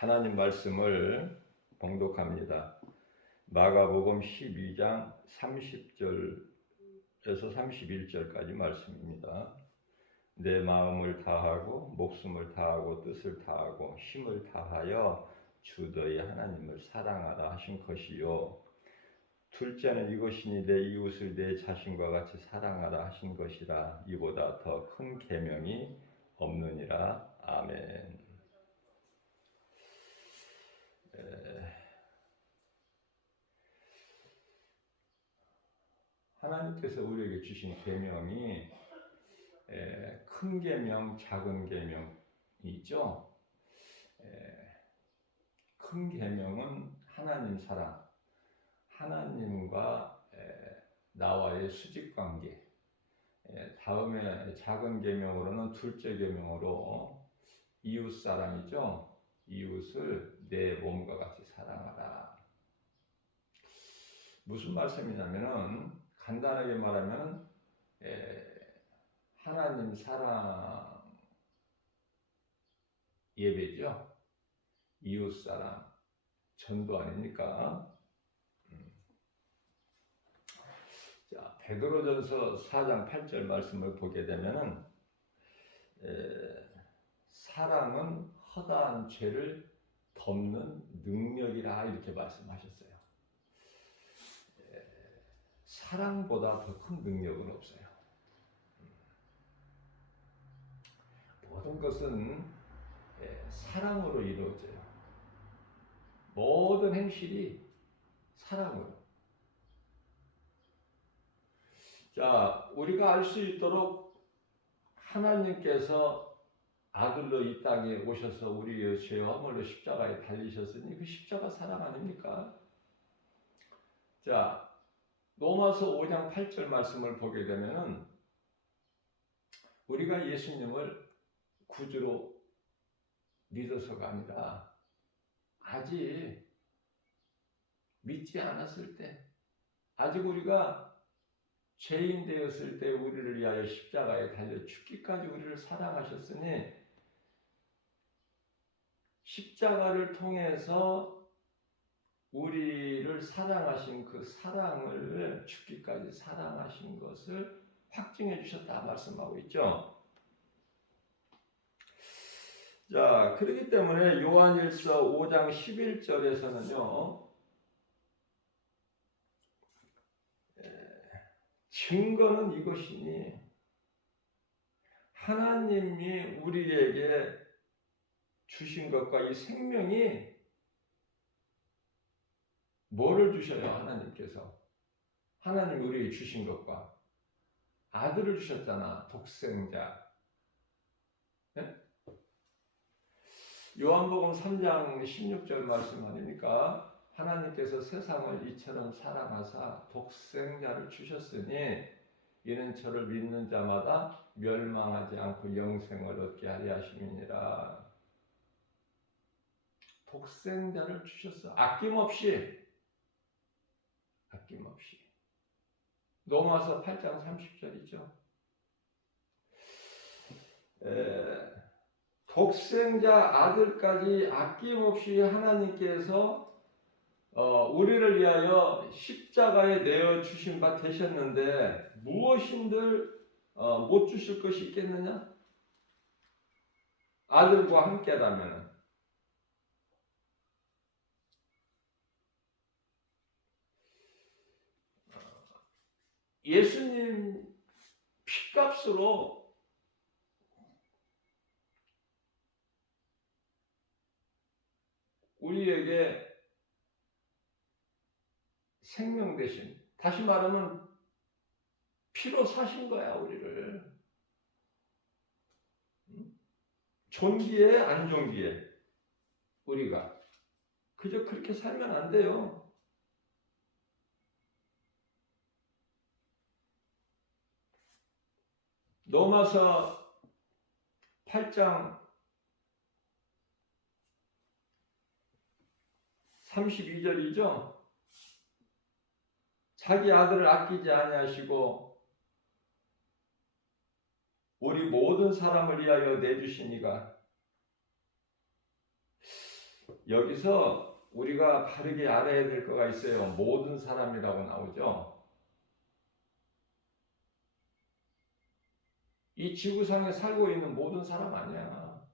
하나님 말씀을 봉독합니다. 마가복음 12장 30절에서 31절까지 말씀입니다. 내 마음을 다하고 목숨을 다하고 뜻을 다하고 힘을 다하여 주 너희 하나님을 사랑하라 하신 것이요. 둘째는 이것이니 내 이웃을 내 자신과 같이 사랑하라 하신 것이라. 이보다 더 큰 계명이 없느니라. 아멘. 하나님께서 우리에게 주신 계명이 큰 계명, 작은 계명이 있죠. 큰 계명은 하나님 사랑, 하나님과 나와의 수직 관계. 다음에 작은 계명으로는 둘째 계명으로 이웃 사랑이죠. 이웃을 내 몸과 같이 사랑하라. 무슨 말씀이냐면은 간단하게 말하면 하나님 사랑 예배죠. 이웃 사랑 전도 아닙니까? 자, 베드로전서 4장 8절 말씀을 보게 되면은 사랑은 허다한 죄를 덮는 능력이라 이렇게 말씀하셨어요. 사랑보다 더 큰 능력은 없어요. 모든 것은 사랑으로 이루어져요. 모든 행실이 사랑으로. 자, 우리가 알 수 있도록 하나님께서 아들로 이 땅에 오셔서 우리의 죄와 허물로 십자가에 달리셨으니 그 십자가 사랑 아닙니까? 자, 로마서 5장 8절 말씀을 보게 되면은 우리가 예수님을 구주로 믿어서가 아니라 아직 믿지 않았을 때, 아직 우리가 죄인 되었을 때 우리를 위하여 십자가에 달려 죽기까지 우리를 사랑하셨으니 십자가를 통해서 우리를 사랑하신 그 사랑을 죽기까지 사랑하신 것을 확증해 주셨다 말씀하고 있죠. 자, 그렇기 때문에 요한일서 5장 11절에서는요. 증거는 이것이니 하나님이 우리에게 주신 것과 이 생명이 뭐를 주셔요? 하나님께서 하나님이 우리에게 주신 것과 아들을 주셨잖아. 독생자. 네? 요한복음 3장 16절 말씀 아닙니까? 하나님께서 세상을 이처럼 사랑하사 독생자를 주셨으니 이는 저를 믿는 자마다 멸망하지 않고 영생을 얻게 하려 하심이니라. 독생자를 주셨어. 아낌없이. 로마서 8장 30절이죠. 독생자 아들까지 아낌없이 하나님께서 우리를 위하여 십자가에 내어 주신 바 되셨는데 무엇인들 못 주실 것이 있겠느냐? 아들과 함께라면. 예수님 피값으로 우리에게 생명 대신, 다시 말하면 피로 사신 거야 우리를. 존귀해 안 존귀해? 우리가 그저 그렇게 살면 안 돼요. 로마서 8장 32절이죠. 자기 아들을 아끼지 아니하시고 우리 모든 사람을 위하여 내주시니가. 여기서 우리가 바르게 알아야 될 거가 있어요. 모든 사람이라고 나오죠. 이 지구상에 살고 있는 모든 사람 아니야.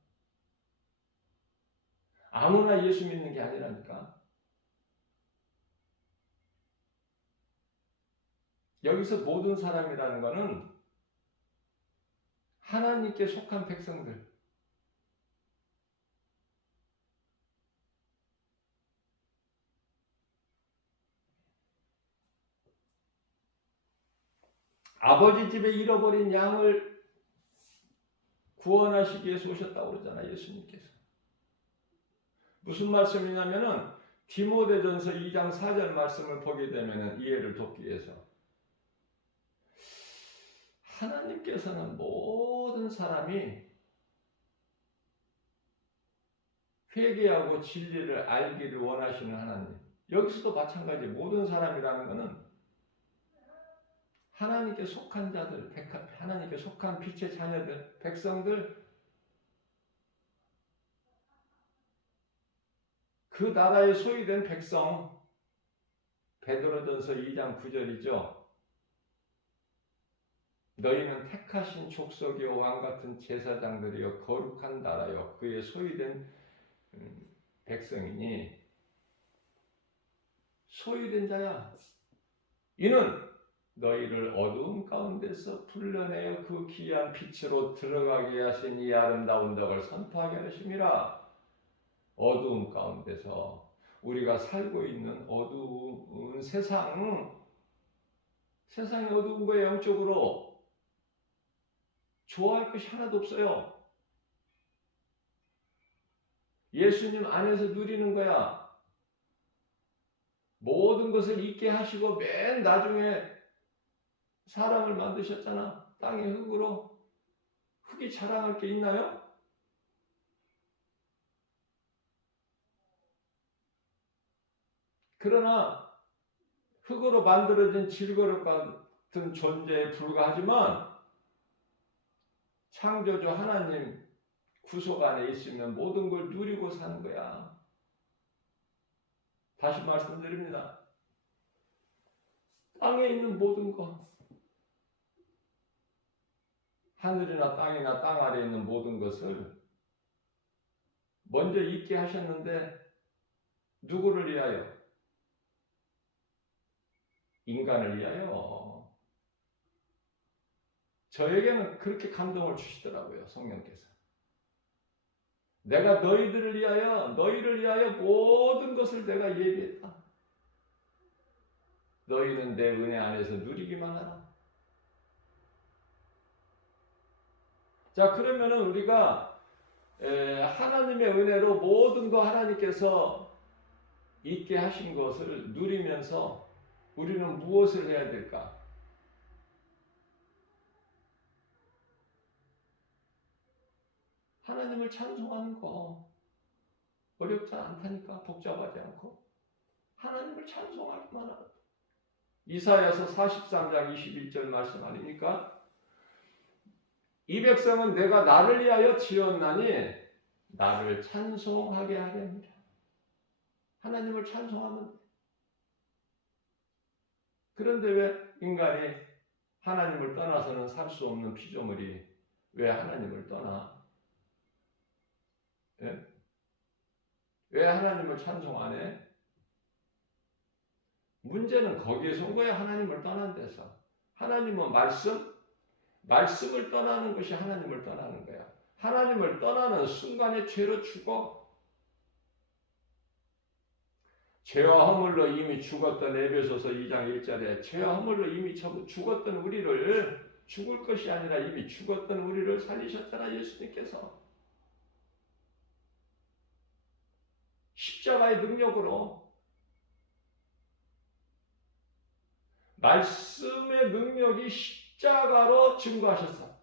아무나 예수 믿는 게 아니라니까. 여기서 모든 사람이라는 거는 하나님께 속한 백성들. 아버지 집에 잃어버린 양을 구원하시기 위해서 오셨다고 그러잖아, 예수님께서. 무슨 말씀이냐면은 디모데전서 2장 4절 말씀을 보게 되면은 이해를 돕기 위해서 하나님께서는 모든 사람이 회개하고 진리를 알기를 원하시는 하나님. 여기서도 마찬가지. 모든 사람이라는 것은 하나님께 속한 자들, 하나님께 속한 빛의 자녀들, 백성들, 그 나라에 소유된 백성. 베드로전서 2장 9절이죠. 너희는 택하신 족속이요 왕같은 제사장들이요 거룩한 나라요 그의 소유된 백성이니. 소유된 자야. 이는 너희를 어두움 가운데서 불러내어 그 귀한 빛으로 들어가게 하신 이 아름다운 덕을 선포하게 하심이라. 어두움 가운데서 우리가 살고 있는 어두운 세상이 어두운 거예요. 영적으로 좋아할 것이 하나도 없어요. 예수님 안에서 누리는 거야. 모든 것을 잊게 하시고 맨 나중에 사람을 만드셨잖아. 땅의 흙으로. 흙이 자랑할 게 있나요? 그러나 흙으로 만들어진 질거릇 같은 존재에 불과하지만 창조주 하나님 구속 안에 있으면 모든 걸 누리고 사는 거야. 다시 말씀드립니다. 땅에 있는 모든 것, 하늘이나 땅이나 땅 아래에 있는 모든 것을 먼저 잊게 하셨는데 누구를 위하여? 인간을 위하여. 저에게는 그렇게 감동을 주시더라고요, 성령께서. 내가 너희를 위하여 모든 것을 내가 예비했다. 너희는 내 은혜 안에서 누리기만 하라. 자, 그러면은 우리가 하나님의 은혜로 모든 거 하나님께서 있게 하신 것을 누리면서 우리는 무엇을 해야 될까? 하나님을 찬송하는 거. 어렵지 않다니까. 복잡하지 않고. 하나님을 찬송하기만 하라. 이사야서 43장 21절 말씀 아닙니까? 이 백성은 내가 나를 위하여 지었나니 나를 찬송하게 하렵니다. 하나님을 찬송하면 돼. 그런데 왜 인간이 하나님을 떠나서는 살 수 없는 피조물이 왜 하나님을 떠나? 예? 왜 하나님을 찬송 안 해? 문제는 거기에서 온 거야. 하나님을 떠난 데서. 하나님은 말씀을 떠나는 것이 하나님을 떠나는 거야. 하나님을 떠나는 순간에 죄로 죽어. 죄와 허물로 이미 죽었던 에베소서 2장 1절에 죄와 허물로 이미 죽었던 우리를 죽을 것이 아니라 이미 죽었던 우리를 살리셨잖아, 예수님께서. 십자가의 능력으로. 말씀의 능력이 십자가로 증거하셨어.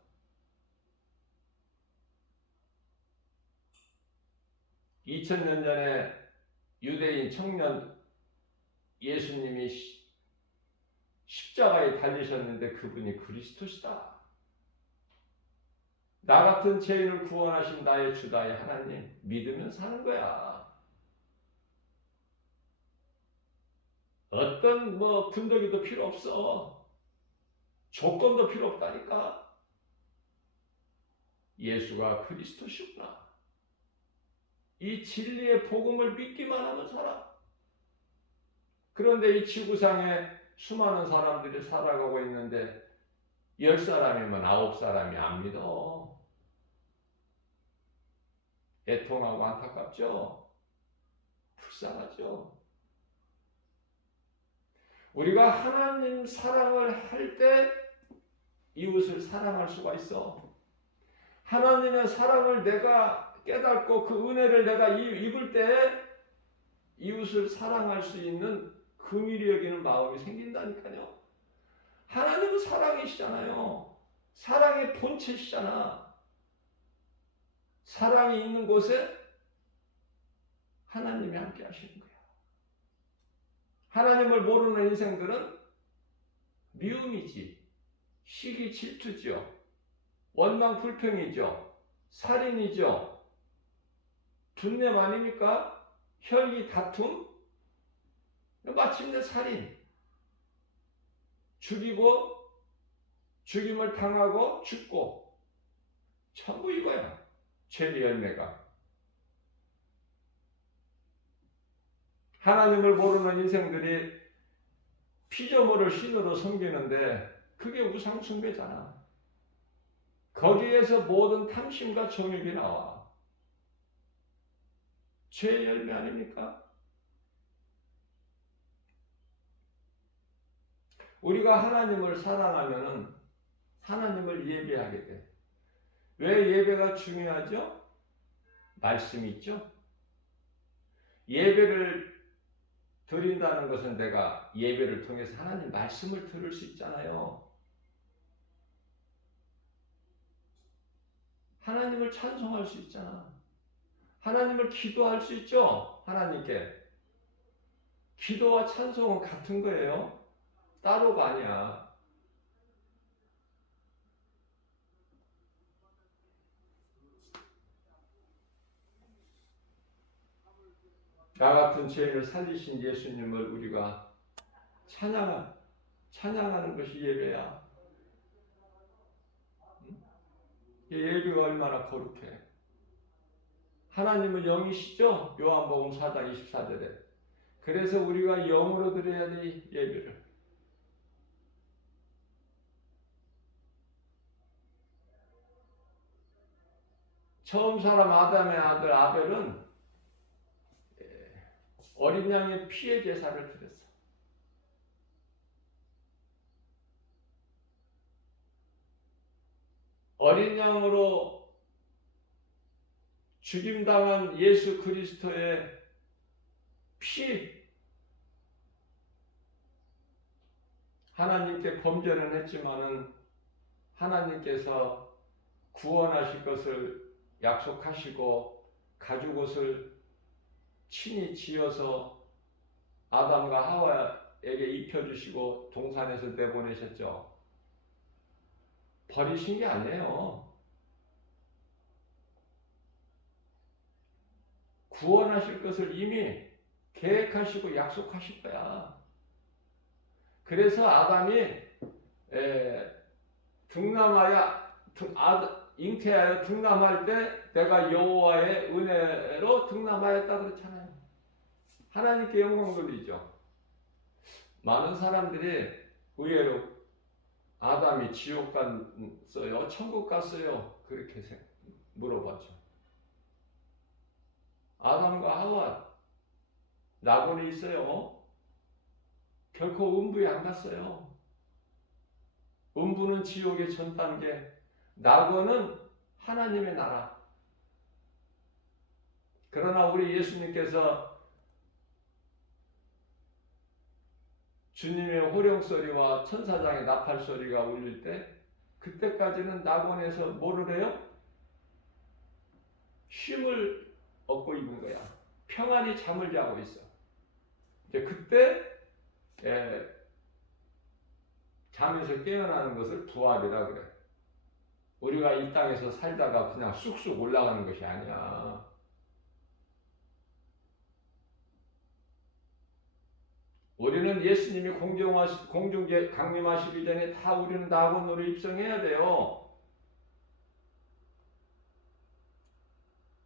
(2000년) 전에 유대인 청년 예수님이 십자가에 달리셨는데 그분이 그리스도시다. 나 같은 죄인을 구원하신 나의 주 나의 하나님 믿으면 사는 거야. 어떤 군더기도 필요 없어. 조건도 필요 없다니까. 예수가 그리스도시구나. 이 진리의 복음을 믿기만 하면 살아. 그런데 이 지구상에 수많은 사람들이 살아가고 있는데 10사람이면 9사람이 안 믿어. 애통하고 안타깝죠? 불쌍하죠? 우리가 하나님 사랑을 할 때 이웃을 사랑할 수가 있어. 하나님의 사랑을 내가 깨닫고 그 은혜를 내가 입을 때 이웃을 사랑할 수 있는 긍휼히 여기는 마음이 생긴다니까요. 하나님은 사랑이시잖아요. 사랑의 본체시잖아. 사랑이 있는 곳에 하나님이 함께 하시는 거야. 하나님을 모르는 인생들은 미움이지, 시기 질투죠, 원망 불평이죠, 살인이죠, 분냄 아닙니까? 혈기 다툼, 마침내 살인, 죽이고 죽임을 당하고 죽고, 전부 이거야. 죄의 열매가. 하나님을 모르는 인생들이 피조물을 신으로 섬기는데 그게 우상 숭배잖아. 거기에서 모든 탐심과 정욕이 나와. 죄의 열매 아닙니까? 우리가 하나님을 사랑하면 하나님을 예배하게 돼. 왜 예배가 중요하죠? 말씀이 있죠? 예배를 드린다는 것은 내가 예배를 통해서 하나님 말씀을 들을 수 있잖아요. 하나님을 찬송할 수 있잖아. 하나님을 기도할 수 있죠? 하나님께. 기도와 찬송은 같은 거예요. 따로가 아니야. 나 같은 죄인을 살리신 예수님을 우리가 찬양하는 것이 예배야. 예배가 얼마나 거룩해. 하나님은 영이시죠? 요한복음 4장 24절에. 그래서 우리가 영으로 드려야 돼, 예배를. 처음 사람 아담의 아들 아벨은 어린 양의 피의 제사를 드렸어. 어린 양으로 죽임당한 예수 그리스도의 피, 하나님께 범죄는 했지만은 하나님께서 구원하실 것을 약속하시고 가죽옷을 친히 지어서 아담과 하와에게 입혀주시고 동산에서 내보내셨죠. 버리신 게 아니에요. 구원하실 것을 이미 계획하시고 약속하실 거야. 그래서 아담이 잉태하여 등남할 때 내가 여호와의 은혜로 등남하였다 그랬잖아요. 하나님께 영광 돌리죠. 많은 사람들이 의외로 아담이 지옥 갔어요? 천국 갔어요? 그렇게 물어봤죠. 아담과 하와 낙원에 있어요. 결코 음부에 안 갔어요. 음부는 지옥의 전 단계, 낙원은 하나님의 나라. 그러나 우리 예수님께서 주님의 호령소리와 천사장의 나팔소리가 울릴 때 그때까지는 낙원에서 뭐를 해요? 쉼을 얻고 있는 거야. 평안히 잠을 자고 있어. 이제 그때 잠에서 깨어나는 것을 부활이라 그래. 우리가 이 땅에서 살다가 그냥 쑥쑥 올라가는 것이 아니야. 우리는 우리는 예수님이 공중에 강림하시기 전에 다 우리는 낙원으로 입성해야 돼요.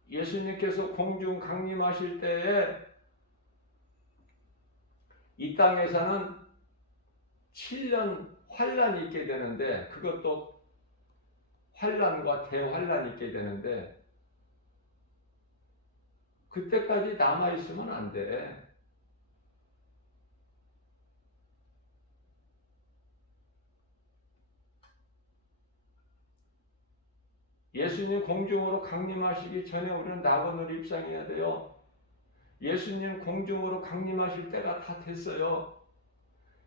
예수님께서 공중 강림하실 때에 이 땅에서는 7년 환란이 있게 되는데, 그것도 환란과 대환란이 있게 되는데, 그때까지 남아있으면 안 돼. 예수님 공중으로 강림하시기 전에 우리는 낙원으로 입성해야 돼요. 예수님 공중으로 강림하실 때가 다 됐어요.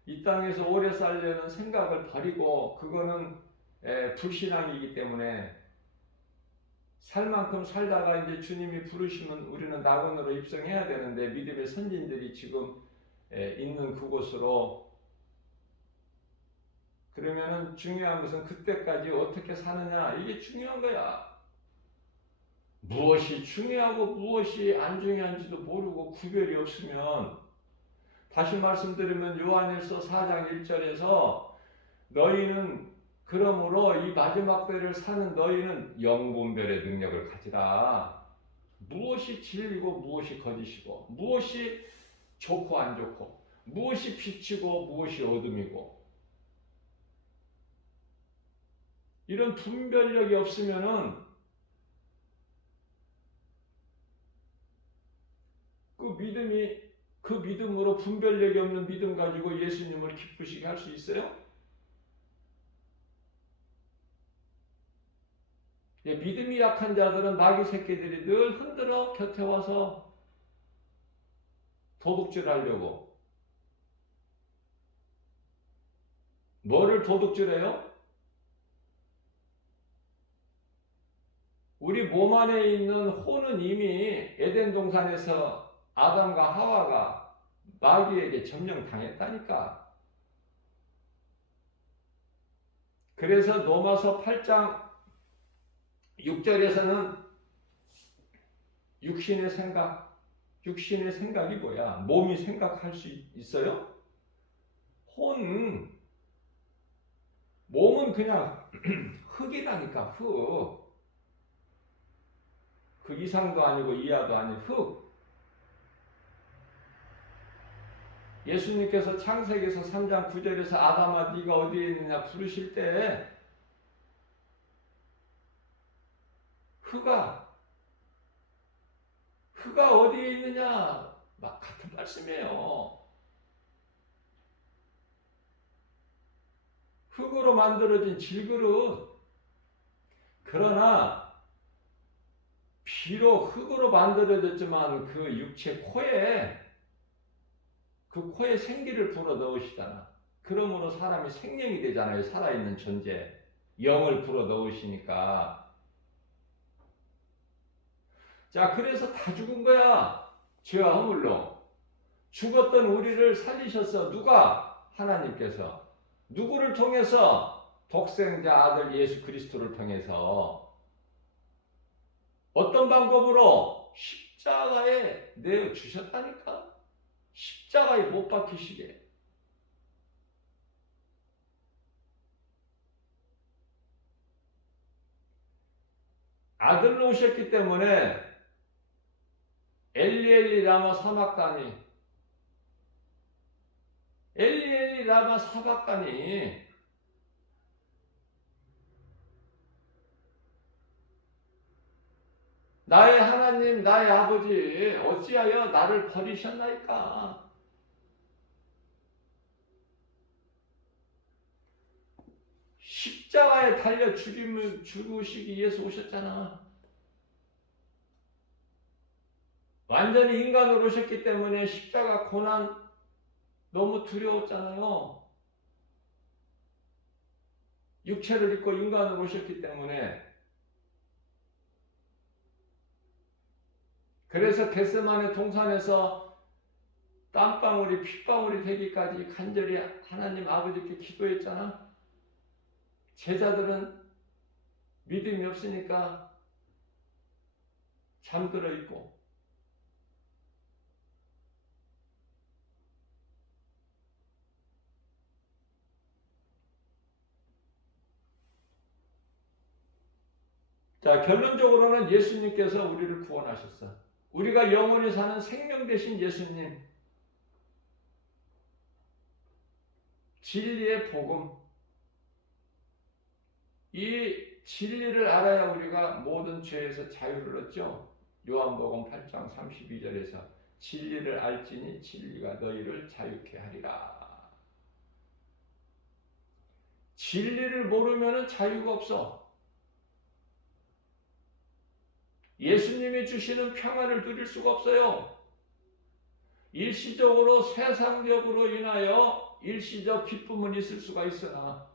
이 땅에서 오래 살려는 생각을 버리고, 그거는 불신앙이기 때문에 살 만큼 살다가 이제 주님이 부르시면 우리는 낙원으로 입성해야 되는데, 믿음의 선진들이 지금 있는 그곳으로. 그러면은 중요한 것은 그때까지 어떻게 사느냐, 이게 중요한 거야. 무엇이 중요하고 무엇이 안 중요한지도 모르고 구별이 없으면, 다시 말씀드리면 요한일서 4장 1절에서 너희는 그러므로 이 마지막 때를 사는 너희는 영분별의 능력을 가지라. 무엇이 진리고 무엇이 거짓이고, 무엇이 좋고 안 좋고, 무엇이 빛이고 무엇이 어둠이고, 이런 분별력이 없으면은 그 믿음으로 분별력이 없는 믿음 가지고 예수님을 기쁘시게 할 수 있어요? 믿음이 약한 자들은 마귀 새끼들이 늘 흔들어 곁에 와서 도둑질하려고. 뭐를 도둑질해요? 우리 몸 안에 있는 혼은 이미 에덴 동산에서 아담과 하와가 마귀에게 점령당했다니까. 그래서 로마서 8장 6절에서는 육신의 생각이 뭐야? 몸이 생각할 수 있어요? 몸은 그냥 흙이라니까, 흙. 그 이상도 아니고 이하도 아닌 흙. 예수님께서 창세기에서 3장 9절에서 아담아 네가 어디에 있느냐 부르실 때, 흙아 어디에 있느냐 막 같은 말씀이에요. 흙으로 만들어진 질그릇. 그러나 비록 흙으로 만들어졌지만 그 육체 코에 생기를 불어 넣으시잖아. 그러므로 사람이 생명이 되잖아요. 살아있는 존재. 영을 불어 넣으시니까. 자, 그래서 다 죽은 거야. 죄와 허물로. 죽었던 우리를 살리셨어. 누가? 하나님께서. 누구를 통해서? 독생자 아들 예수 그리스도를 통해서. 어떤 방법으로? 십자가에 내어 주셨다니까. 십자가에 못 박히시게. 아들로 오셨기 때문에 엘리 엘리 라마 사박다니, 엘리 엘리 라마 사박다니. 나의 하나님 나의 아버지 어찌하여 나를 버리셨나이까. 십자가에 달려 죽으시기 위해서 오셨잖아. 완전히 인간으로 오셨기 때문에 십자가 고난 너무 두려웠잖아요. 육체를 입고 인간으로 오셨기 때문에. 그래서 겟세마네 동산에서 땀방울이 핏방울이 되기까지 간절히 하나님 아버지께 기도했잖아. 제자들은 믿음이 없으니까 잠들어 있고, 자, 결론적으로는 예수님께서 우리를 구원하셨어. 우리가 영원히 사는 생명 되신 예수님, 진리의 복음, 이 진리를 알아야 우리가 모든 죄에서 자유를 얻죠. 요한복음 8장 32절에서 진리를 알지니 진리가 너희를 자유케 하리라. 진리를 모르면 자유가 없어. 예수님이 주시는 평안을 누릴 수가 없어요. 일시적으로 세상적으로 인하여 일시적 기쁨은 있을 수가 있으나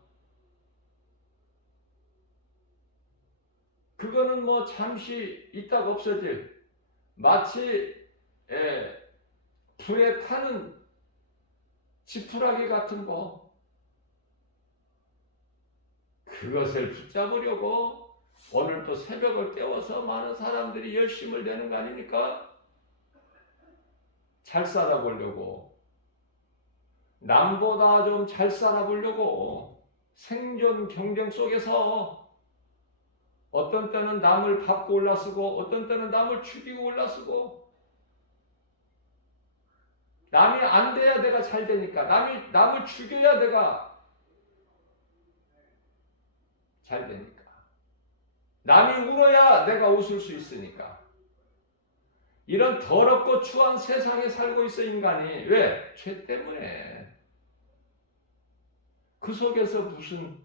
그거는 뭐 잠시 있다가 없어질, 마치 불에 타는 지푸라기 같은 거, 그것을 붙잡으려고 오늘 또 새벽을 깨워서 많은 사람들이 열심을 내는 거 아닙니까? 잘 살아보려고, 남보다 좀 잘 살아보려고 생존 경쟁 속에서 어떤 때는 남을 밟고 올라서고 어떤 때는 남을 죽이고 올라서고, 남이 안 돼야 내가 잘 되니까, 남을 죽여야 내가 잘 되니까, 남이 울어야 내가 웃을 수 있으니까, 이런 더럽고 추한 세상에 살고 있어 인간이. 왜? 죄 때문에. 그 속에서 무슨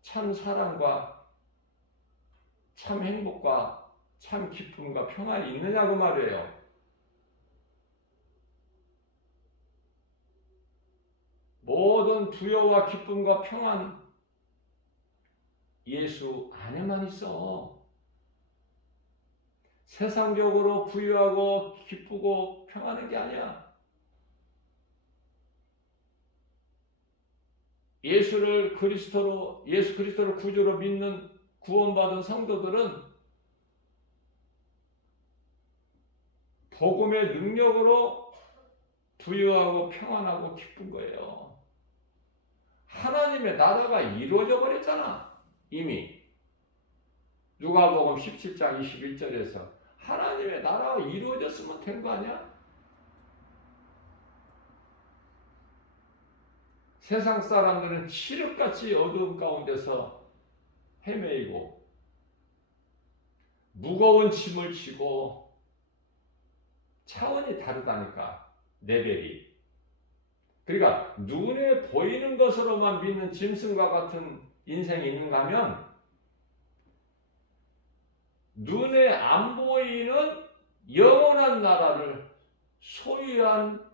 참 사랑과 참 행복과 참 기쁨과 평안이 있느냐고 말이에요. 모든 부여와 기쁨과 평안 예수 안에만 있어. 세상적으로 부유하고 기쁘고 평안한 게 아니야. 예수 그리스도를 구주로 믿는 구원받은 성도들은 복음의 능력으로 부유하고 평안하고 기쁜 거예요. 하나님의 나라가 이루어져 버렸잖아. 이미 누가복음 17장 21절에서 하나님의 나라가 이루어졌으면 된 거 아니야? 세상 사람들은 칠흑같이 어두움 가운데서 헤매이고 무거운 짐을 지고, 차원이 다르다니까, 레벨이. 그러니까 눈에 보이는 것으로만 믿는 짐승과 같은 인생이 있는가 하면, 눈에 안 보이는 영원한 나라를 소유한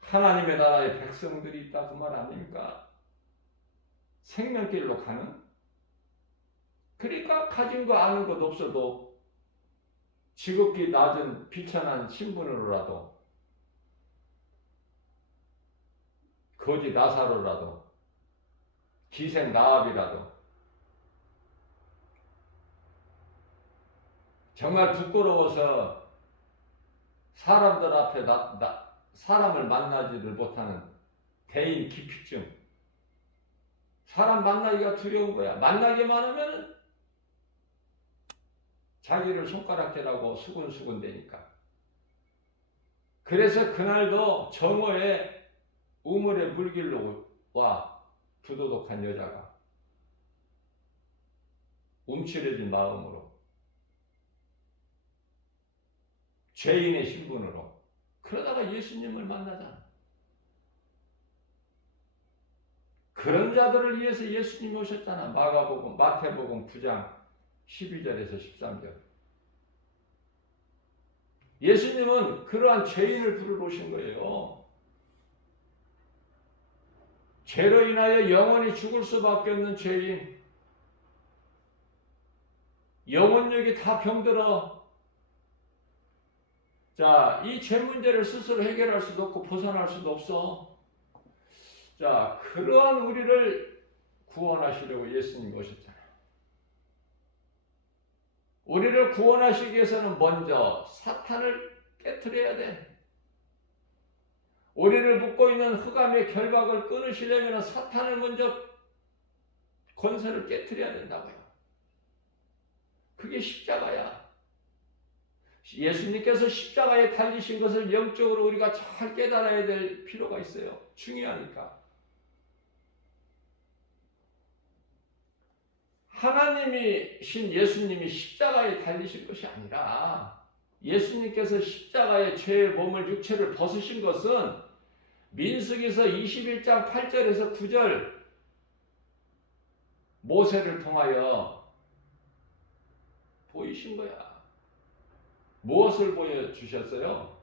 하나님의 나라의 백성들이 있다, 그 말 아닙니까? 생명길로 가는? 그러니까 가진 거 아는 것 없어도 지극히 낮은 비천한 신분으로라도, 거지 나사로라도, 기생 나합이라도 정말 부끄러워서 사람들 앞에 사람을 만나지를 못하는 대인 기피증, 사람 만나기가 두려운 거야. 만나기만 하면 자기를 손가락질하고 수근수근 대니까. 그래서 그날도 정오에 우물의 물길로 와, 부도덕한 여자가 움츠려진 마음으로, 죄인의 신분으로. 그러다가 예수님을 만나잖아. 그런 자들을 위해서 예수님이 오셨잖아. 마태복음 9장 12절에서 13절. 예수님은 그러한 죄인을 부르러 오신 거예요. 죄로 인하여 영원히 죽을 수밖에 없는 죄인, 영혼력이 다 병들어. 자, 이 죄 문제를 스스로 해결할 수도 없고 벗어날 수도 없어. 자, 그러한 우리를 구원하시려고 예수님이 오셨잖아요. 우리를 구원하시기 위해서는 먼저 사탄을 깨트려야 돼. 우리를 묶고 있는 흑암의 결박을 끊으시려면 사탄을 먼저 권세를 깨트려야 된다고요. 그게 십자가야. 예수님께서 십자가에 달리신 것을 영적으로 우리가 잘 깨달아야 될 필요가 있어요. 중요하니까. 하나님이신 예수님이 십자가에 달리신 것이 아니라 예수님께서 십자가에 죄의 몸을 육체를 벗으신 것은 민수기서 21장 8절에서 9절 모세를 통하여 보이신 거야. 무엇을 보여주셨어요?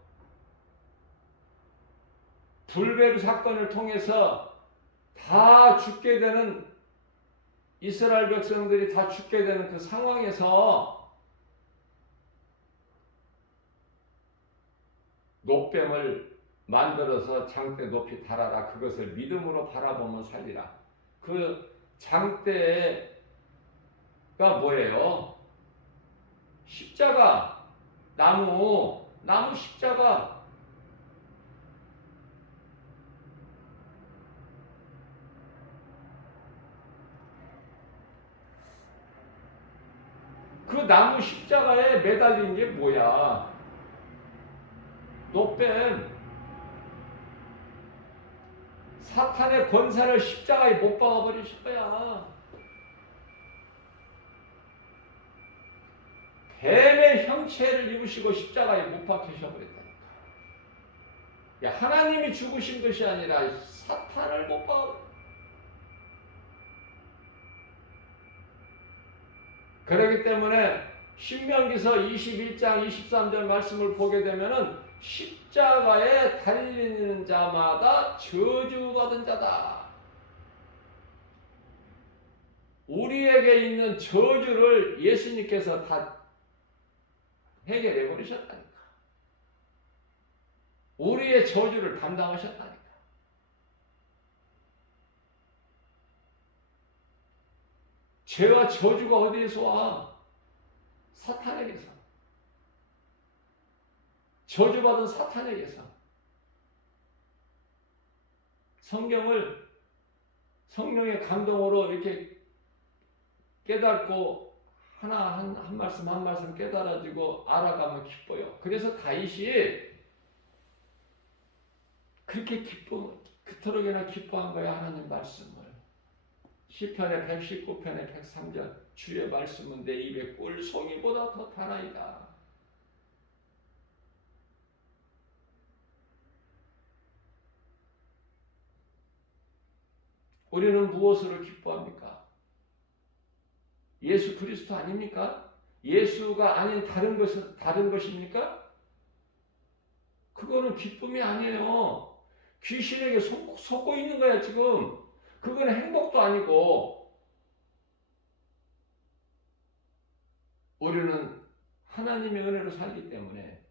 불뱀 사건을 통해서 다 죽게 되는 이스라엘 백성들이 다 죽게 되는 그 상황에서 놋뱀을 만들어서 장대 높이 달아라. 그것을 믿음으로 바라보면 살리라. 그 장대가 뭐예요? 십자가, 나무 십자가. 그 나무 십자가에 매달린 게 뭐야? 놋뱀. 사탄의 권세를 십자가에 못 박아버리실 거야. 뱀의 형체를 입으시고 십자가에 못 박히셔버렸다니까. 하나님이 죽으신 것이 아니라 사탄을 못 박아. 그렇기 때문에 신명기서 21장 23절 말씀을 보게 되면은 십자가에 달리는 자마다 저주받은 자다. 우리에게 있는 저주를 예수님께서 다 해결해 버리셨다니까. 우리의 저주를 담당하셨다니까. 죄와 저주가 어디에서 와? 사탄에게서. 저주받은 사탄에게서. 성경을 성령의 감동으로 이렇게 깨닫고 하나 한 말씀 한 말씀 깨달아지고 알아가면 기뻐요. 그래서 다윗이 그렇게 그토록이나 기뻐한 거야. 하나님 말씀을. 시편의 119편의 103절 주의 말씀은 내 입에 꿀송이보다 더 달아이다. 우리는 무엇으로 기뻐합니까? 예수 그리스도 아닙니까? 예수가 아닌 다른 것입니까? 그거는 기쁨이 아니에요. 귀신에게 속고 있는 거야 지금. 그거는 행복도 아니고. 우리는 하나님의 은혜로 살기 때문에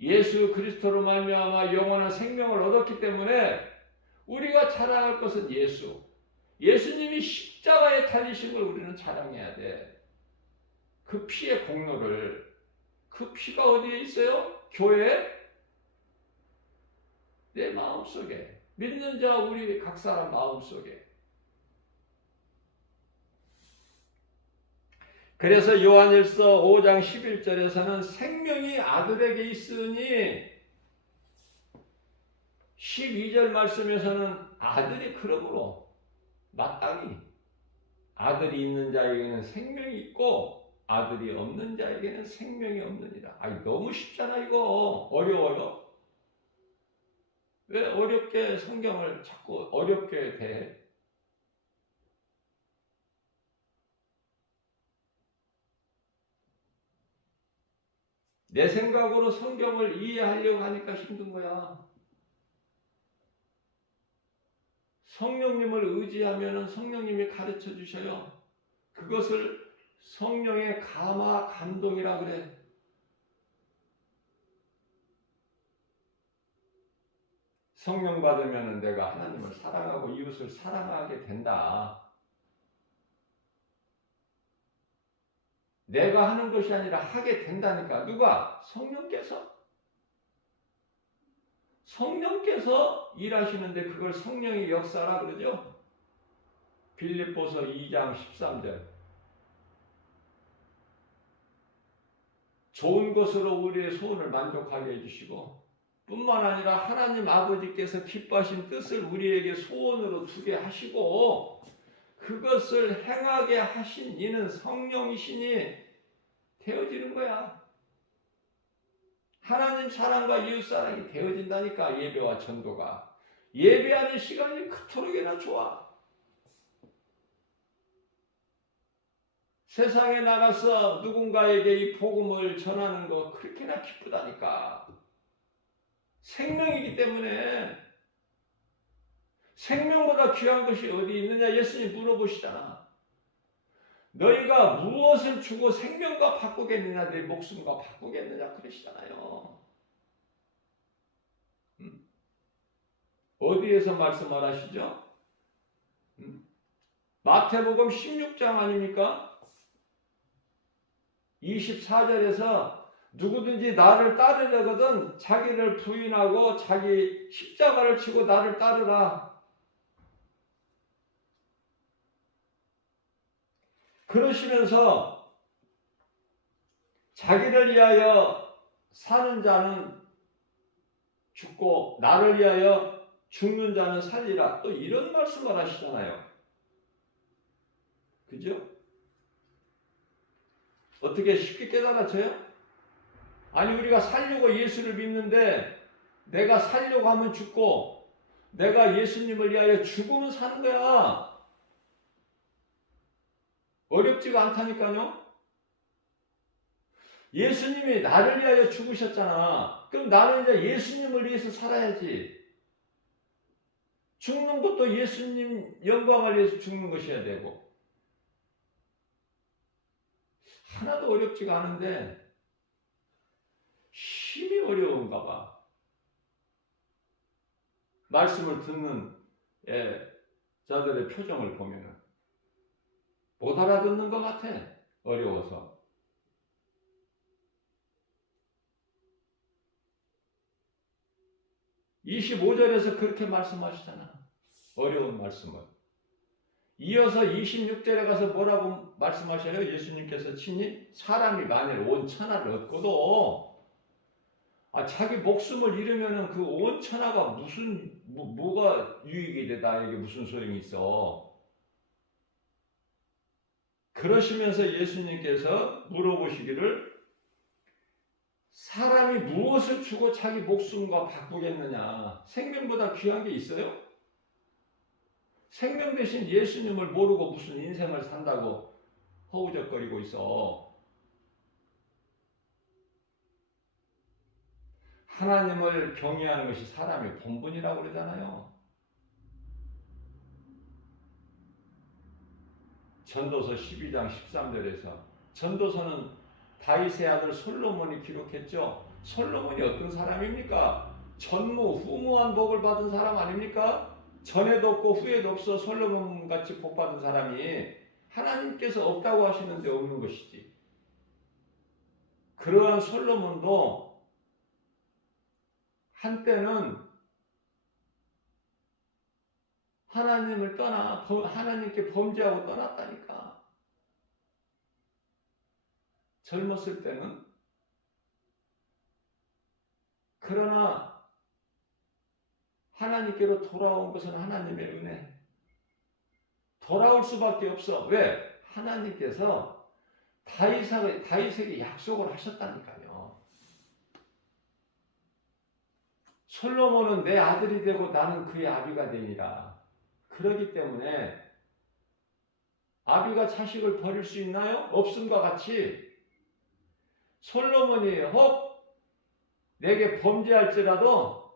예수 그리스도로 말미암아 영원한 생명을 얻었기 때문에 우리가 자랑할 것은 예수. 예수님이 십자가에 달리신 걸 우리는 자랑해야 돼. 그 피의 공로를. 그 피가 어디에 있어요? 교회? 내 마음속에. 믿는 자 우리 각 사람 마음속에. 그래서 요한일서 5장 11절에서는 생명이 아들에게 있으니 12절 말씀에서는 아들이 그러므로 마땅히 아들이 있는 자에게는 생명이 있고 아들이 없는 자에게는 생명이 없느니라. 너무 쉽잖아 이거. 어려워요. 왜 어렵게 성경을 자꾸 어렵게 대? 내 생각으로 성경을 이해하려고 하니까 힘든 거야. 성령님을 의지하면 성령님이 가르쳐 주셔요. 그것을 성령의 감화 감동이라 그래. 성령 받으면 내가 하나님을 사랑하고 이웃을 사랑하게 된다. 내가 하는 것이 아니라 하게 된다니까. 누가? 성령께서 일하시는데 그걸 성령의 역사라 그러죠. 빌립보서 2장 13절 좋은 것으로 우리의 소원을 만족하게 해주시고 뿐만 아니라 하나님 아버지께서 기뻐하신 뜻을 우리에게 소원으로 두게 하시고 그것을 행하게 하신 이는 성령이시니 되어지는 거야. 하나님 사랑과 이웃 사랑이 되어진다니까. 예배와 전도가. 예배하는 시간이 그토록이나 좋아. 세상에 나가서 누군가에게 이 복음을 전하는 거 그렇게나 기쁘다니까. 생명이기 때문에. 생명보다 귀한 것이 어디 있느냐 예수님 물어보시잖아. 너희가 무엇을 주고 생명과 바꾸겠느냐 내 목숨과 바꾸겠느냐 그러시잖아요. 어디에서 말씀을 하시죠? 마태복음 16장 아닙니까? 24절에서 누구든지 나를 따르려거든 자기를 부인하고 자기 십자가를 지고 나를 따르라. 그러시면서 자기를 위하여 사는 자는 죽고 나를 위하여 죽는 자는 살리라. 또 이런 말씀을 하시잖아요. 그죠? 어떻게 쉽게 깨달아져요? 아니 우리가 살려고 예수를 믿는데 내가 살려고 하면 죽고 내가 예수님을 위하여 죽으면 사는 거야. 어렵지가 않다니까요. 예수님이 나를 위하여 죽으셨잖아. 그럼 나는 이제 예수님을 위해서 살아야지. 죽는 것도 예수님 영광을 위해서 죽는 것이어야 되고. 하나도 어렵지가 않은데 힘이 어려운가 봐. 말씀을 듣는 자들의 표정을 보면 못 알아듣는 것 같아. 어려워서. (25절에서) 그렇게 말씀하시잖아. 어려운 말씀을. 이어서 26절에 가서 뭐라고 말씀하셔요? 예수님께서 친히 사람이 만일 온 천하를 얻고도 자기 목숨을 잃으면 그 온 천하가 무슨 뭐가 유익이 돼? 나에게 무슨 소용이 있어? 그러시면서 예수님께서 물어보시기를 사람이 무엇을 주고 자기 목숨과 바꾸겠느냐? 생명보다 귀한 게 있어요? 생명 대신 예수님을 모르고 무슨 인생을 산다고 허우적거리고 있어. 하나님을 경외하는 것이 사람의 본분이라고 그러잖아요. 전도서 12장 13절에서 전도서는 다윗의 아들 솔로몬이 기록했죠. 솔로몬이 어떤 사람입니까? 전무후무한 복을 받은 사람 아닙니까? 전에도 없고 후에도 없어 솔로몬같이 복 받은 사람이 하나님께서 없다고 하시는데 없는 것이지. 그러한 솔로몬도 한때는 하나님을 떠나 하나님께 범죄하고 떠났다니까. 젊었을 때는. 그러나 하나님께로 돌아온 것은 하나님의 은혜. 돌아올 수밖에 없어. 왜? 하나님께서 다윗에게 약속을 하셨다니까요. 솔로몬은 내 아들이 되고 나는 그의 아비가 되니라. 그러기 때문에 아비가 자식을 버릴 수 있나요? 없음과 같이 솔로몬이 혹 내게 범죄할지라도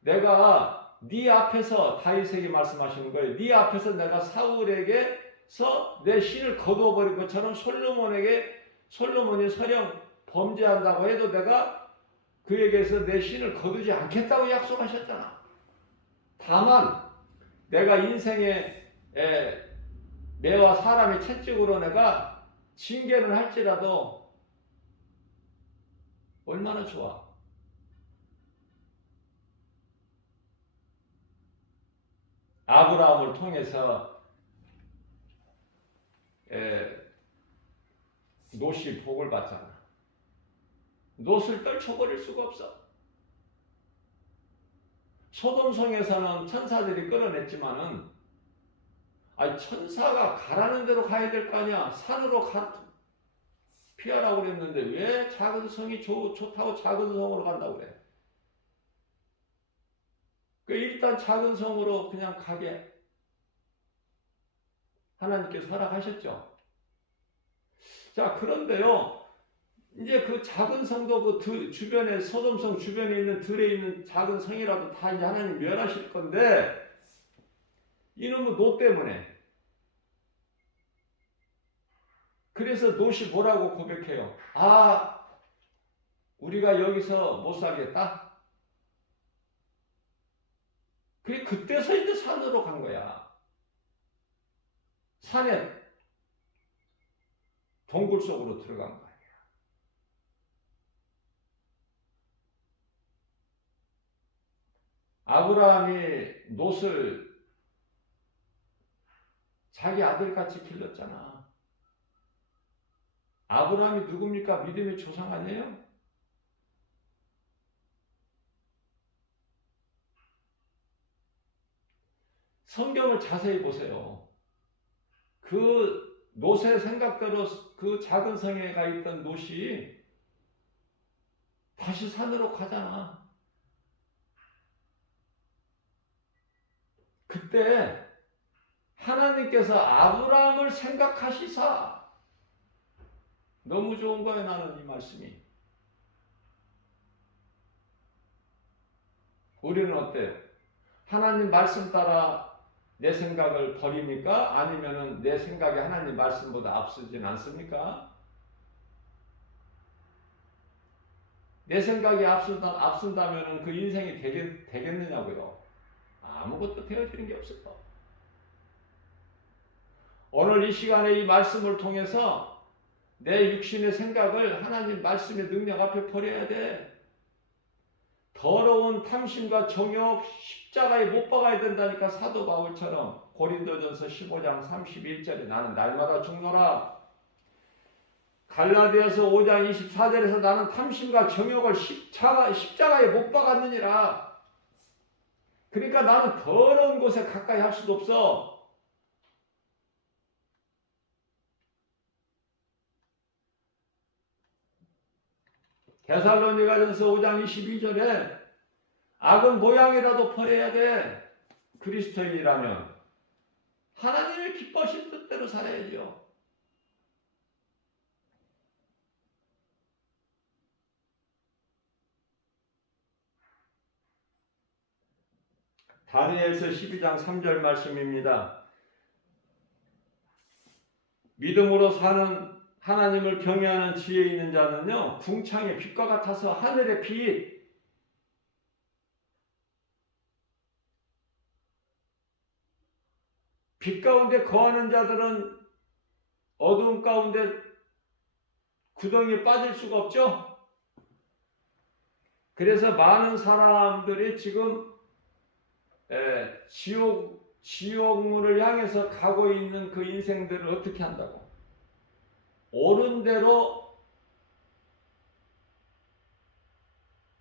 내가 네 앞에서 다윗에게 말씀하시는 거예요. 네 앞에서 내가 사울에게서 내 신을 거두어버린 것처럼 솔로몬이 설령 범죄한다고 해도 내가 그에게서 내 신을 거두지 않겠다고 약속하셨잖아. 다만 내가 인생의 매와 사람의 채찍으로 내가 징계를 할지라도 얼마나 좋아. 아브라함을 통해서 롯이 복을 받잖아. 롯을 떨쳐버릴 수가 없어. 소돔성에서는 천사들이 끌어냈지만은, 천사가 가라는 대로 가야 될 거 아니야. 산으로 피하라고 그랬는데 왜 작은 성이 좋다고 작은 성으로 간다고 그래? 일단 작은 성으로 그냥 가게 하나님께서 허락하셨죠. 자, 그런데요, 이제 그 작은 성도 그 주변에, 소돔성 주변에 있는 들에 있는 작은 성이라도 다 이제 하나님 멸하실 건데, 이놈의 노 때문에. 그래서 롯이 뭐라고 고백해요? 우리가 여기서 못 살겠다? 그때서 이제 산으로 간 거야. 산에 동굴 속으로 들어간 거야. 아브라함이 롯을 자기 아들같이 길렀잖아. 아브라함이 누굽니까? 믿음의 조상 아니에요? 성경을 자세히 보세요. 그 롯의 생각대로 그 작은 성에 가 있던 롯이 다시 산으로 가잖아. 그때 하나님께서 아브라함을 생각하시사, 너무 좋은 거예요, 나는 이 말씀이. 우리는 어때요? 하나님 말씀 따라 내 생각을 버립니까? 아니면은 내 생각이 하나님 말씀보다 앞서진 않습니까? 내 생각이 앞선다면은 그 인생이 되겠느냐고요? 아무것도 되어지는 게 없어요. 오늘 이 시간에 이 말씀을 통해서 내 육신의 생각을 하나님 말씀의 능력 앞에 버려야 돼. 더러운 탐심과 정욕 십자가에 못 박아야 된다니까. 사도 바울처럼 고린도전서 15장 31절에 나는 날마다 죽노라. 갈라디아서 5장 24절에서 나는 탐심과 정욕을 십자가에 못 박았느니라. 그러니까 나는 더러운 곳에 가까이 할 수도 없어. 데살로니가전서 5장 22절에 악은 모양이라도 버려야 돼. 그리스도인이라면 하나님의 기뻐하신 뜻대로 살아야죠. 다니엘서 12장 3절 말씀입니다. 믿음으로 사는 하나님을 경외하는 지혜 있는 자는요, 궁창의 빛과 같아서 하늘의 빛, 빛 가운데 거하는 자들은 어두움 가운데 구덩이에 빠질 수가 없죠. 그래서 많은 사람들이 지금 지옥문을 향해서 가고 있는 그 인생들을 어떻게 한다고? 옳은 대로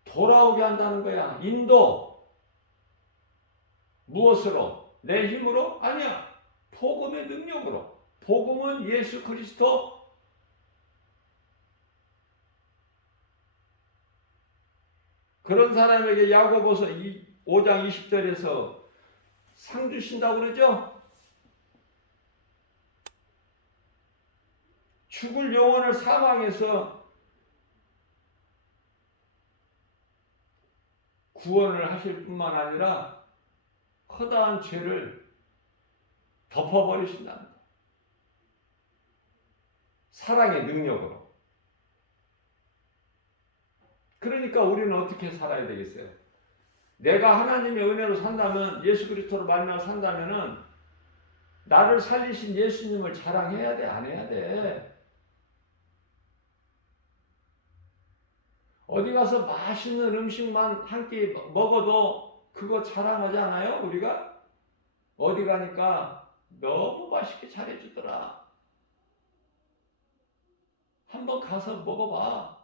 돌아오게 한다는 거야. 인도. 무엇으로? 내 힘으로? 아니야. 복음의 능력으로. 복음은 예수 그리스도. 그런 사람에게 야고보서 5장 20절에서 상 주신다고 그러죠? 죽을 영혼을 사망해서 구원을 하실 뿐만 아니라 커다란 죄를 덮어버리신답니다. 사랑의 능력으로. 그러니까 우리는 어떻게 살아야 되겠어요? 내가 하나님의 은혜로 산다면, 예수 그리스도로 만나서 산다면은 나를 살리신 예수님을 자랑해야 돼, 안 해야 돼? 어디 가서 맛있는 음식만 한 끼 먹어도 그거 자랑하지 않아요? 우리가? 어디 가니까 너무 맛있게 잘해주더라. 한번 가서 먹어봐.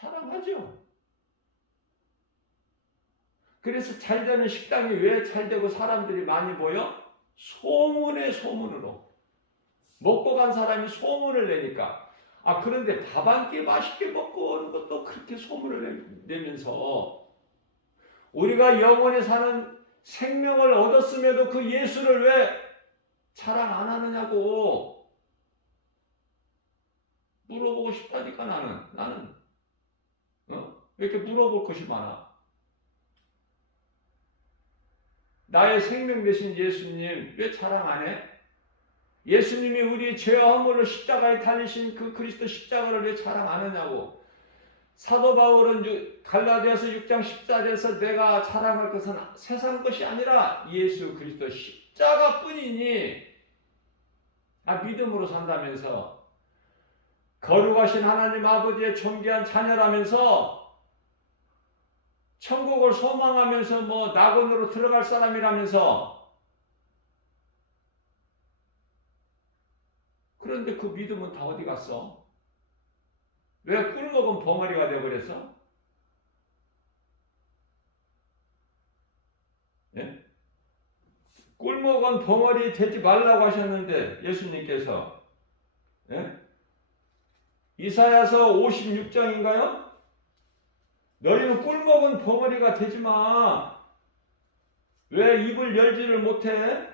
자랑하죠. 그래서 잘 되는 식당이 왜 잘 되고 사람들이 많이 모여? 소문에 소문으로. 먹고 간 사람이 소문을 내니까. 그런데 밥 한 끼 맛있게 먹고 오는 것도 그렇게 소문을 내면서 우리가 영원히 사는 생명을 얻었음에도 그 예수를 왜 자랑 안 하느냐고 물어보고 싶다니까. 나는 왜 이렇게 물어볼 것이 많아? 나의 생명 되신 예수님 왜 자랑 안 해? 예수님이 우리의 죄와 허물로 십자가에 달리신 그 그리스도 십자가를 왜 자랑 안 하냐고. 사도 바울은 갈라디아서 6장 14절에서 내가 자랑할 것은 세상 것이 아니라 예수 그리스도 십자가뿐이니 믿음으로 산다면서 거룩하신 하나님 아버지의 존귀한 자녀라면서 천국을 소망하면서 낙원으로 들어갈 사람이라면서. 그런데 그 믿음은 다 어디 갔어? 왜 꿀먹은 벙어리가 되어버렸어? 예? 꿀먹은 벙어리 되지 말라고 하셨는데 예수님께서, 예? 이사야서 56장인가요? 너희는 꿀먹은 벙어리가 되지 마. 왜 입을 열지를 못해?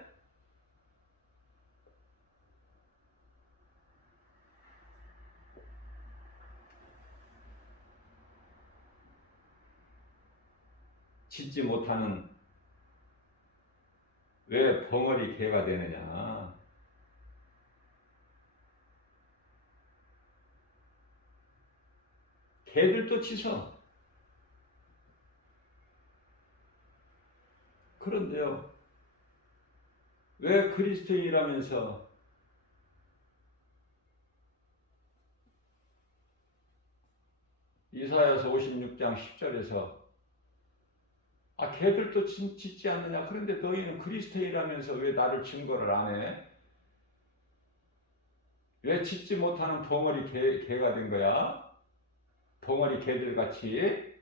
짓지 못하는 왜 벙어리 개가 되느냐? 개들도 치서. 그런데요, 왜 그리스도인이라면서 이사야서 56장 10절에서 개들도 짓지 않느냐? 그런데 너희는 그리스도인이라면서 왜 나를 증거를 안 해? 왜 짓지 못하는 벙어리 개가 된 거야? 벙어리 개들같이.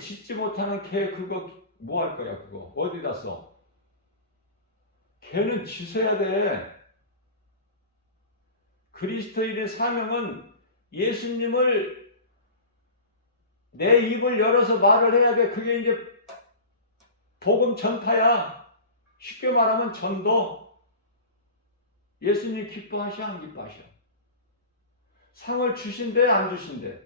짓지 못하는 개 그거 뭐 할 거야? 그거 어디다 써? 개는 짖어야 돼. 그리스도인의 사명은 예수님을 내 입을 열어서 말을 해야 돼. 그게 이제 복음 전파야. 쉽게 말하면 전도. 예수님 기뻐하셔 안 기뻐하셔? 상을 주신대 안 주신대?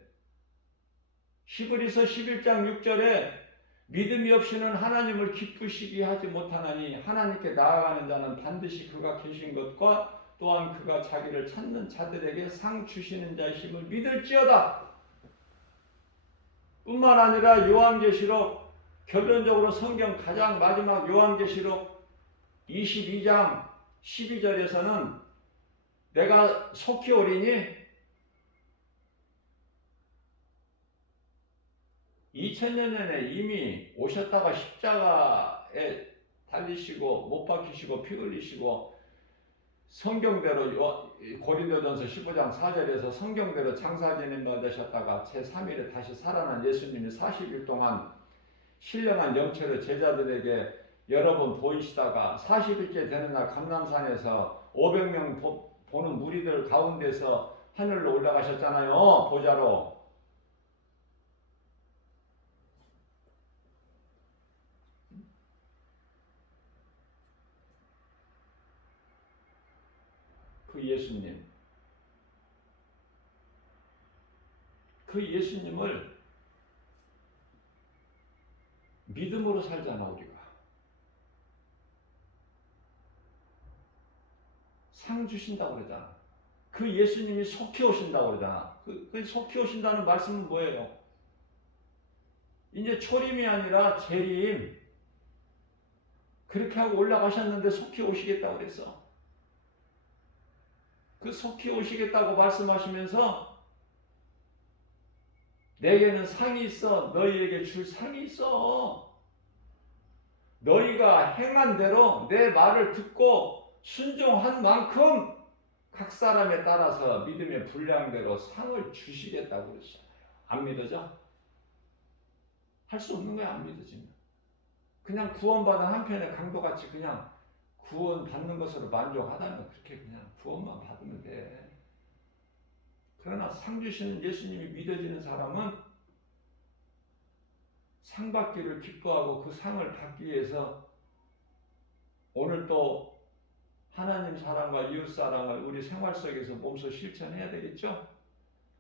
히브리서 11장 6절에 믿음이 없이는 하나님을 기쁘시게 하지 못하나니 하나님께 나아가는 자는 반드시 그가 계신 것과 또한 그가 자기를 찾는 자들에게 상 주시는 자이심을 믿을지어다. 뿐만 아니라 요한계시록, 결론적으로 성경 가장 마지막 요한계시록 22장 12절에서는 내가 속히 오리니 2000년 전에 이미 오셨다가 십자가에 달리시고 못 박히시고 피 흘리시고 성경대로 고린도전서 15장 4절에서 성경대로 장사 지낸 바 되셨다가 제3일에 다시 살아난 예수님이 40일 동안 신령한 영체로 제자들에게 여러 번 보이시다가 40일째 되는 날 감람산에서 500명 보는 무리들 가운데서 하늘로 올라가셨잖아요. 보좌로. 그 예수님을 믿음으로 살잖아. 우리가 상 주신다고 그러잖아. 그 예수님이 속히 오신다고 그러잖아. 그 속히 오신다는 말씀은 뭐예요? 이제 초림이 아니라 재림. 그렇게 하고 올라가셨는데 속히 오시겠다고 그랬어. 그 속히 오시겠다고 말씀하시면서 내게는 상이 있어. 너희에게 줄 상이 있어. 너희가 행한 대로 내 말을 듣고 순종한 만큼 각 사람에 따라서 믿음의 분량대로 상을 주시겠다고 그러시잖아요. 안 믿어져? 할 수 없는 거야, 안 믿어지면. 그냥 구원받은 한편의 강도같이 그냥 구원 받는 것으로 만족하다면 그렇게 그냥 구원만 받으면 돼. 그러나 상 주시는 예수님이 믿어지는 사람은 상 받기를 기뻐하고 그 상을 받기 위해서 오늘 또 하나님 사랑과 이웃 사랑을 우리 생활 속에서 몸소 실천해야 되겠죠?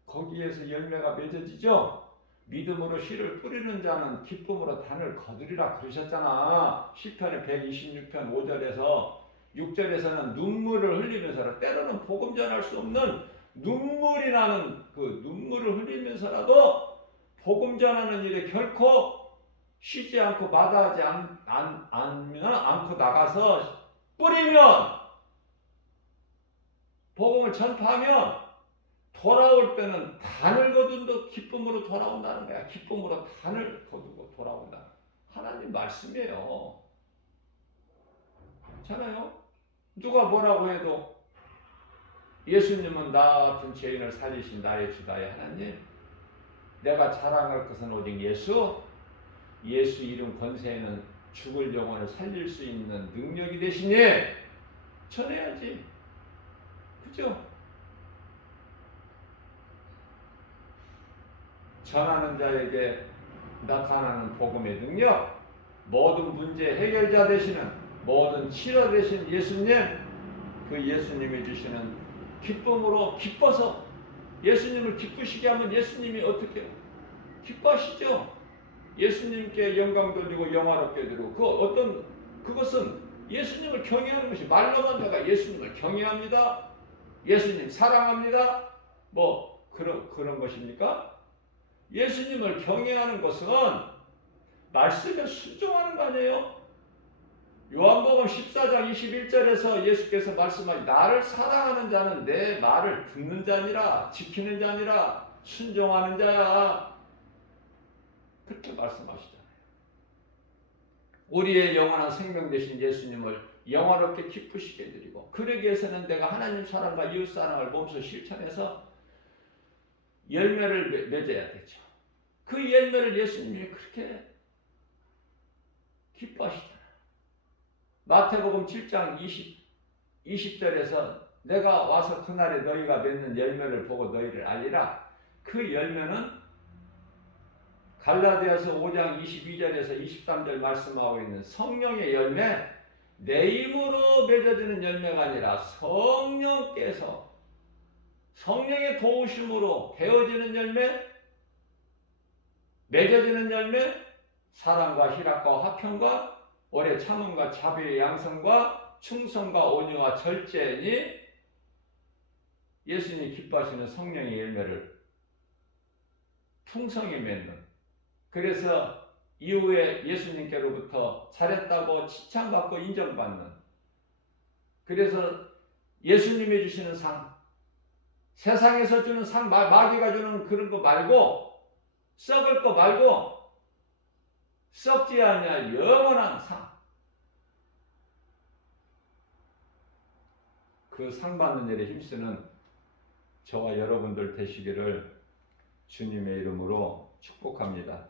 거기에서 열매가 맺어지죠? 믿음으로 씨를 뿌리는 자는 기쁨으로 단을 거두리라 그러셨잖아. 시편의 126편 5절에서 6절에서는 눈물을 흘리면서 때로는 복음 전할 수 없는 눈물이 나는 그 눈물을 흘리면서라도 복음 전하는 일에 결코 쉬지 않고 마다하지 않고 나가서 뿌리면 복음을 전파하면 돌아올 때는 단을 거둔 기쁨으로 돌아온다는 거야. 기쁨으로 단을 거두고 돌아온다. 하나님 말씀이에요.잖아요. 누가 뭐라고 해도 예수님은 나 같은 죄인을 살리신 나의 주 나의 하나님. 내가 자랑할 것은 오직 예수. 예수 이름 권세에는 죽을 영혼을 살릴 수 있는 능력이 되시니 전해야지. 그죠? 전하는 자에게 나타나는 복음의 능력, 모든 문제 해결자 되시는 모든 치료 되신 예수님, 그 예수님이 주시는 기쁨으로 기뻐서 예수님을 기쁘시게 하면 예수님이 어떻게 기뻐하시죠? 예수님께 영광 돌리고 영화롭게 드리고 그것은 예수님을 경외하는 것이 말로만 내가 예수님을 경외합니다. 예수님 사랑합니다. 뭐 그런 것입니까? 예수님을 경외하는 것은 말씀에 순종하는 거 아니에요? 요한복음 14장 21절에서 예수께서 말씀하신 나를 사랑하는 자는 내 말을 듣는 자니라 지키는 자니라 순종하는 자야. 그렇게 말씀하시잖아요. 우리의 영원한 생명 되신 예수님을 영화롭게 기쁘시게 드리고 그러기 위해서는 내가 하나님 사랑과 이웃 사랑을 몸소 실천해서 열매를 맺어야 되죠. 그 열매를 예수님이 그렇게 기뻐하시잖아요. 마태복음 7장 20절에서 내가 와서 그날에 너희가 맺는 열매를 보고 너희를 알리라. 그 열매는 갈라디아서 5장 22절에서 23절 말씀하고 있는 성령의 열매, 내 힘으로 맺어지는 열매가 아니라 성령께서 성령의 도우심으로 되어지는 열매, 맺어지는 열매, 사랑과 희락과 화평과 오래 참음과 자비의 양성과 충성과 온유와 절제니 예수님이 기뻐하시는 성령의 열매를 풍성히 맺는. 그래서 이후에 예수님께로부터 잘했다고 칭찬받고 인정받는. 그래서 예수님이 주시는 상, 세상에서 주는 상, 마귀가 주는 그런 거 말고 썩을 거 말고 썩지 않냐 영원한 상. 그 상 받는 일에 힘쓰는 저와 여러분들 되시기를 주님의 이름으로 축복합니다.